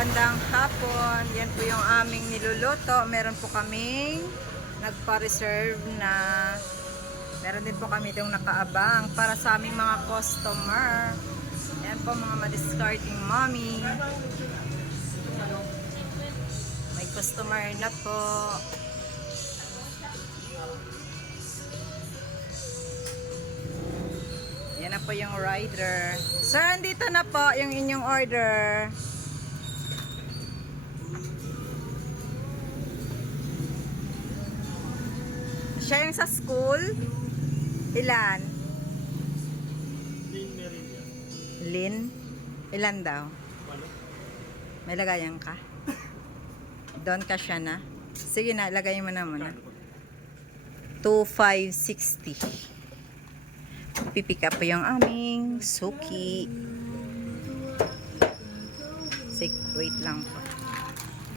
Magandang hapon. Yan po yung aming niluluto. Meron po kaming nagpa-reserve na meron din po kami itong nakaabang para sa aming mga customer. Yan po mga madiscarding mommy. May customer na po. Yan na po yung rider. Sir, andito na po yung inyong order. Siya yung sa school? Ilan? Lin Meridian. Lin? Ilan daw? Walo. May lagayan ka? Doon ka siya na? Sige na, lagay mo na muna. 2560. Pipick up yung aming suki. Sige, wait lang po.